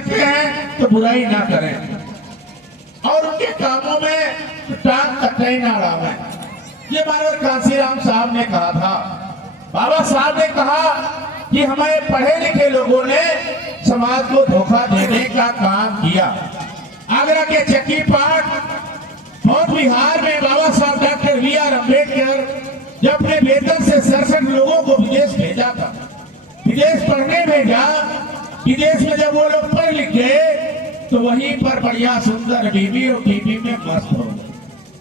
सकते हैं तो बुराई ना करें और उनके कामों में टांग कतई ना डालें। ये महाराज कांसीराम साहब ने कहा था। बाबा साहब ने कहा कि हमारे पढ़े लिखे लोगों ने समाज को धोखा देने का काम किया। आगरा के चक्की पाट बौद्ध विहार में बाबा साहब डॉक्टर B.R. अम्बेडकर जब अपने वेतन से 67 लोगों को विदेश भेजा था, विदेश पढ़ने भेजा, विदेश में जब वो लोग पढ़ लिख गए तो वहीं पर बढ़िया सुंदर बीवी और टीवी में मस्त हो गए।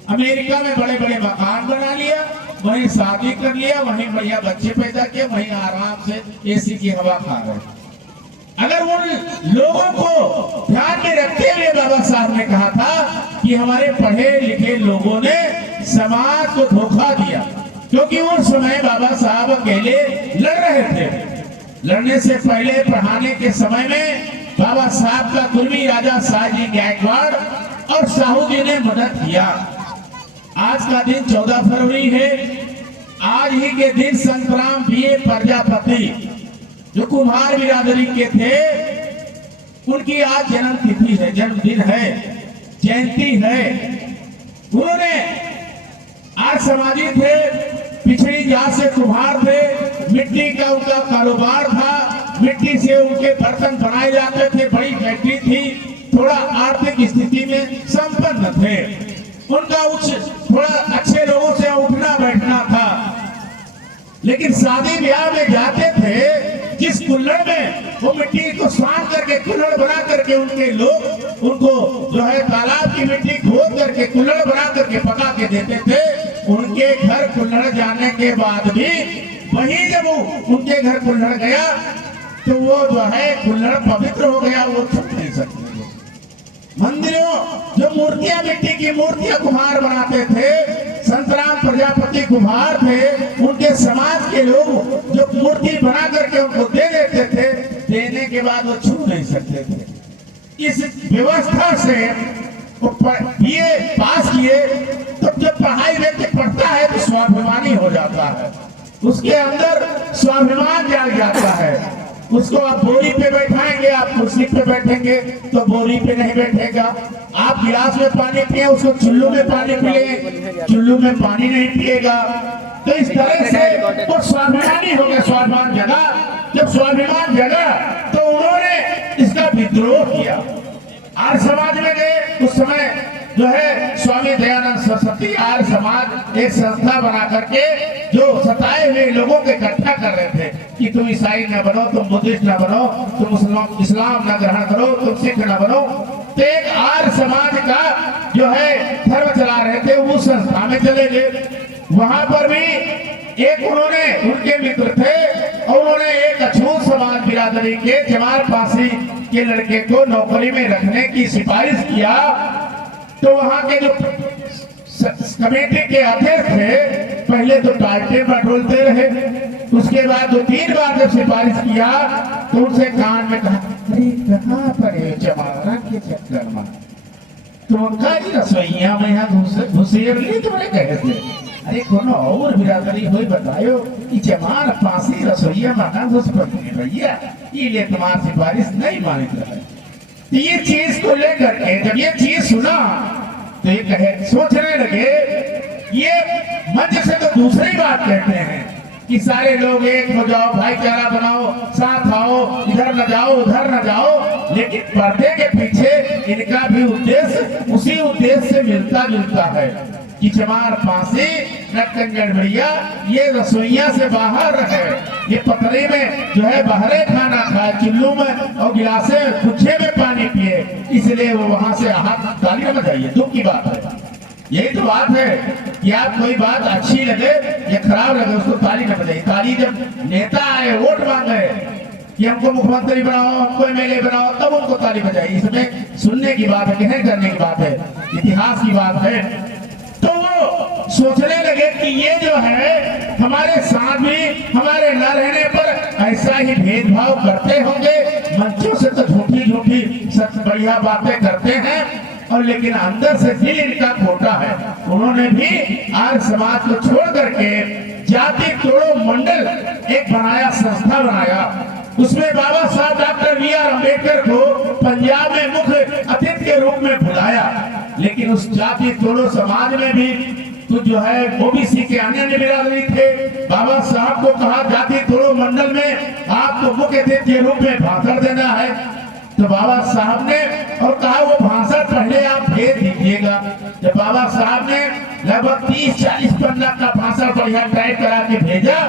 अमेरिका में बड़े बड़े मकान बना लिया, वहीं शादी कर लिया, वहीं बढ़िया बच्चे पैदा किए, वहीं आराम से एसी की हवा खा रहे। अगर उन लोगों को ध्यान में रखते हुए बाबा साहब ने कहा था कि हमारे पढ़े लिखे लोगों ने समाज को धोखा दिया, क्योंकि उस समय बाबा साहब अकेले लड़ रहे थे। लड़ने से पहले पढ़ाने के समय में बाबा साहब का कुर्मी राजा शाहजी गायकवाड़ और साहू जी ने मदद किया। आज का दिन 14 फरवरी है। आज ही के दिन संतराम B.A. प्रजापति जो कुम्हार बिरादरी के थे, उनकी आज जन्म तिथि है, जन्मदिन है, जयंती है। उन्होंने आज समाजी थे, पिछड़ी जात से कुम्हार थे, मिट्टी का उनका कारोबार था, मिट्टी से उनके बर्तन बनाए जाते थे, बड़ी फैक्ट्री थी, थोड़ा आर्थिक स्थिति में संपन्न थे। उनका थोड़ा अच्छे लोगों से उठना बैठना था, लेकिन शादी ब्याह में जाते थे जिस कुल्हड़ में वो मिट्टी को सान करके कुल्हड़ बना करके उनके लोग उनको जो है तालाब की मिट्टी खोद करके कुल्हड़ बना करके पका के देते थे। उनके घर कुल्हड़ जाने के बाद भी वही जब वो उनके घर कुल्हड़ गया तो वो जो है कुल्हड़ पवित्र हो गया, वो छूट नहीं सकते। मंदिरों जो मूर्तियां मिट्टी की मूर्तियां कुम्हार बनाते थे, संतराम प्रजापति कुम्हार थे, उनके समाज के लोग जो मूर्ति बना करके उनको दे देते थे, देने के बाद वो छू नहीं सकते थे। इस व्यवस्था से वो BA पास किए। तो जब पढ़ाई व्यक्ति पढ़ता है तो स्वाभिमानी हो जाता है, उसके अंदर स्वाभिमान जाग जाता है। उसको आप बोरी पे बैठाएंगे, आप कुर्सी पे बैठेंगे तो बोरी पे नहीं बैठेगा। आप गिलास में पानी पिए, उसको चुल्लू में पानी पिए, चुल्लू में पानी नहीं पिएगा। तो इस तरह से वो स्वाभिमानी हो गया, स्वाभिमान जगा। जब स्वाभिमान जगा तो उन्होंने इसका विद्रोह किया। आर्य समाज में गए, उस समय जो है स्वामी दयानंद सरस्वती आर्य समाज एक संस्था बना करके जो सताए हुए लोगों को इकट्ठा कर रहे थे कि तुम ईसाई न बनो, तुम बुद्धिस्ट न बनो, तुम इस्लाम न ग्रहण करो, तुम सिख न बनो। तो एक आर्य समाज का जो है धर्म चला रहे थे, वो संस्था में चले गए। वहां पर भी एक उन्होंने उनके मित्र थे और उन्होंने एक अछूत समाज बिरादरी के जमाल पासी के लड़के को नौकरी में रखने की सिफारिश किया। तो वहां के जो कमेटी के अध्यक्ष थे, पहले तो टाइटे बटोलते रहे, उसके बाद 2-3 बार जब सिफारिश किया तो उनसे कान में कहा, अरे कहाँ पड़े जमाना के चक्कर में, तुमका ही रसोईया में यहाँ घुसेर ली तुम्हारे कहे थे। अरे कोनो और बिरादरी हुई बतायो कि जमाल फांसी रसोईया में घुस पड़ती भैया, ये तुम्हारी सिफारिश नहीं मानी जाए। ये चीज को लेकर के जब ये चीज सुना तो ये कहे सोचने लगे, ये मंच से तो दूसरी बात कहते हैं कि सारे लोग एक हो जाओ, भाईचारा बनाओ, साथ आओ, इधर न जाओ उधर न जाओ, लेकिन पर्दे के पीछे इनका भी उद्देश्य उसी उद्देश्य से मिलता जुलता है कि चमार फांसी नटकंगन भैया ये रसोईया से बाहर रहे, ये पतरे में जो है बाहरे खाना खाए, चुल्लू में और गिलासे कुछे में पानी पिए, इसलिए वो वहां से हाथ ताली न बजाइए। दुख की बात है, यही तो बात है कि आप कोई बात अच्छी लगे या खराब लगे उसको ताली न बजाइए। ताली जब नेता आए वोट मांगे कि हमको मुख्यमंत्री बनाओ, हमको MLA बनाओ, तब उनको ताली बजाइए। इसमें सुनने की बात है, कहने करने की बात है, इतिहास की बात है। तो वो सोचने लगे कि ये जो है हमारे साथ भी हमारे न रहने पर ऐसा ही भेदभाव करते होंगे, मंचों से तो झूठी झूठी सच बढ़िया बातें करते हैं और लेकिन अंदर से दिल इनका खोटा है। उन्होंने भी आर्य समाज को छोड़ करके जाति तोड़ो मंडल एक बनाया, संस्था बनाया। उसमें बाबा साहब डॉक्टर बी आर अम्बेडकर को पंजाब में मुख्य अतिथि के रूप में बुलाया। लेकिन उस जाति तोड़ो समाज में भी तो जो है ओबीसी के अन्य बिरादरी थे। बाबा साहब को कहा जाति तोड़ो मंडल में आपको मुख्य अतिथि के रूप में भाषण देना है। तो बाबा साहब ने और कहा वो भाषण पहले आप भेज दीजिएगा। जब बाबा साहब ने लगभग 30-40 पन्ना का भाषण बढ़िया टाइप करा के भेजा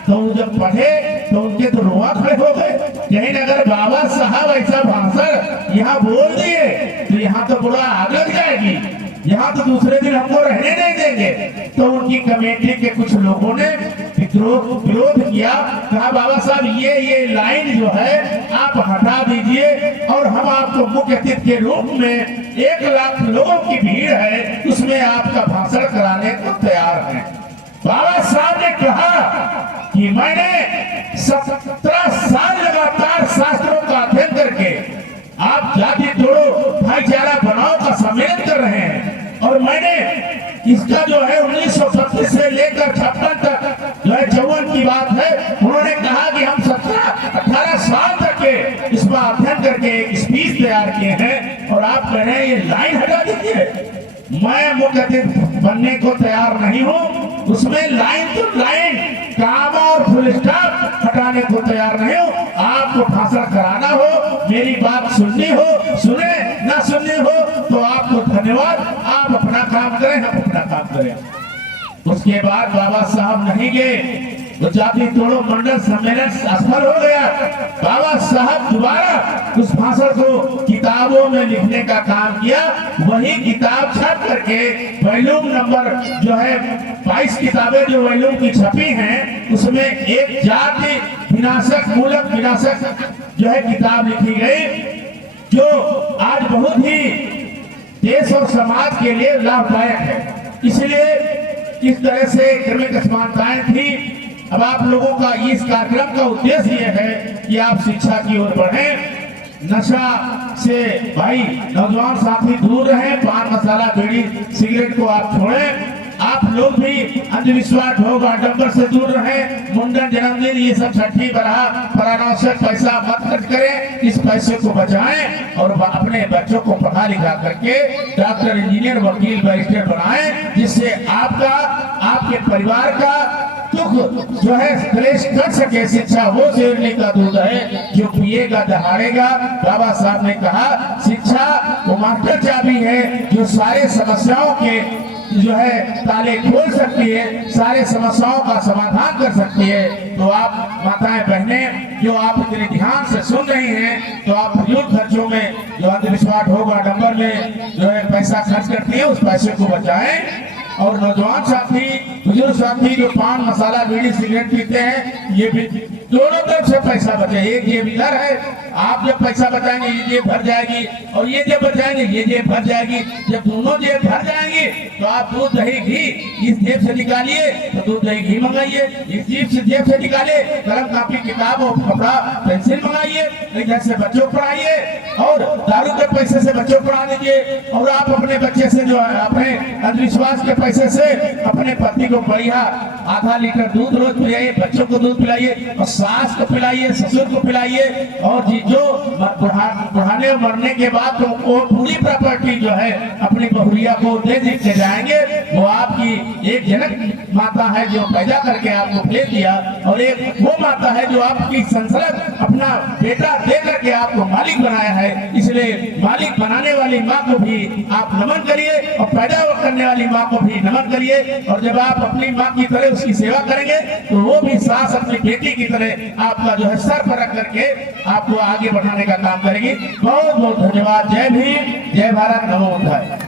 तो जब पढ़े तो उनके तो रोआ खड़े हो गए। कहीं अगर बाबा साहब ऐसा भाषण यहाँ बोल दिए तो यहाँ तो बुरा आग लग जाएगी, यहाँ तो दूसरे दिन हमको रहने नहीं देंगे। तो उनकी कमेटी के कुछ लोगों ने विरोध किया, कहा बाबा साहब ये लाइन जो है आप हटा दीजिए और हम आपको मुख्य अतिथि के रूप में 1 लाख लोगों की भीड़ है उसमें आपका भाषण कराने को तैयार हैं। बाबा साहब ने कहा कि मैंने 17 साल लगातार शास्त्रों का अध्ययन करके आप जाति तोड़ो भाईचारा बनाओ का सम्मेलन कर रहे हैं और मैंने इसका जो है 1932 से लेकर 56 तक जो है 54 की बात है, उन्होंने कहा कि हम 17-18 साल तक के इस पर अध्ययन करके एक स्पीच तैयार किए हैं और आप कह रहे हैं ये लाइन हटा दीजिए। मैं मुख्य अतिथि बनने को तैयार नहीं हूँ, उसमें लाइन तो लाइन कामा और फुल स्टॉप हटाने को तैयार नहीं हूँ। आपको भाषण कराना हो, मेरी बात सुननी हो सुने, ना सुननी हो तो आपको धन्यवाद, आप अपना काम करें हम अपना काम करें। उसके बाद बाबा साहब नहीं गए, तो जाति तोड़ो मंडल सम्मेलन असफल हो गया। बाबा साहब दोबारा उस भाषण को किताबों में लिखने का काम किया। वही किताब छप करके वॉल्यूम नंबर जो है 22 किताबें जो वॉल्यूम की छपी हैं उसमें एक जाति विनाशक मूलक विनाशक जो है किताब लिखी गई जो आज बहुत ही देश और समाज के लिए लाभदायक है। इसलिए इस तरह से क्रमिक समानताएं थी। अब आप लोगों का इस कार्यक्रम का उद्देश्य ये है कि आप शिक्षा की ओर बढ़ें, नशा से भाई नौजवान साथी दूर रहें, पान मसाला बीड़ी सिगरेट को आप छोड़ें। आप लोग भी अंधविश्वास ढोंग आडंबर से दूर रहें। मुंडन जन्मदिन ये सब छठी बरहा परानावश्यक पैसा मत खर्च करें, इस पैसे को बचाएं और अपने बच्चों को पढ़ा लिखा करके डॉक्टर इंजीनियर वकील बैरिस्टर बनाएं, जिससे आपका आपके परिवार का दुख जो है क्लेश कर सके। शिक्षा वो शेरनी का दूध है जो पिएगा दहाड़ेगा। बाबा साहब ने कहा शिक्षा वो मास्टर चाबी है जो सारे समस्याओं के जो है ताले खोल सकती है, सारे समस्याओं का समाधान कर सकती है। तो आप माताएं बहनें जो आप इतने ध्यान से सुन रही हैं तो आप फिजूल खर्चों में जो अंधविश्वास होगा नंबर में जो है पैसा खर्च करती है उस पैसे को बचाएं। और नौजवान साथी बुजुर्ग साथी जो पान मसाला बीड़ी सिगरेट पीते हैं ये भी दोनों तरफ से पैसा बचे। एक जेब इधर है, आप जब पैसा बचाएंगे ये जेब भर जाएगी और ये जेब बचाएंगे ये जेब भर जाएगी। जब दोनों जेब भर जाएंगी तो आप दूध दही घी इस जेब से निकालिए तो दूध दही घी मंगाइए, इस जेब से निकाले कलम कापी किताब और कपड़ा पेंसिल मंगाइए, इधर से बच्चों को पढ़ाइए और दारू के पैसे से बच्चों को पढ़ा दीजिए। और आप अपने बच्चे से जो है अपने अंधविश्वास के पैसे से अपने पति को बढ़िया आधा लीटर दूध रोज पिलाइए, बच्चों को दूध पिलाइए और सास को पिलाइए, ससुर को पिलाइए। और जो बुढ़ाने और मरने के बाद तो वो पूरी प्रॉपर्टी जो है अपनी बहुरिया को दे के जाएंगे। वो आपकी एक जनक माता है जो पैदा करके आपको दे दिया और एक वो माता है जो आपकी संसार अपना बेटा दे करके आपको मालिक बनाया है। इसलिए मालिक बनाने वाली माँ को भी आप नमन करिए और पैदा करने वाली माँ को भी नमन करिए। और जब आप अपनी माँ की तरह उसकी सेवा करेंगे तो वो भी सास अपनी बेटी की तरह आपका जो है सर पर रख करके आपको आगे बढ़ाने का काम करेगी। बहुत बहुत धन्यवाद। जय भीम, जय भारत, नमो बुद्धाय।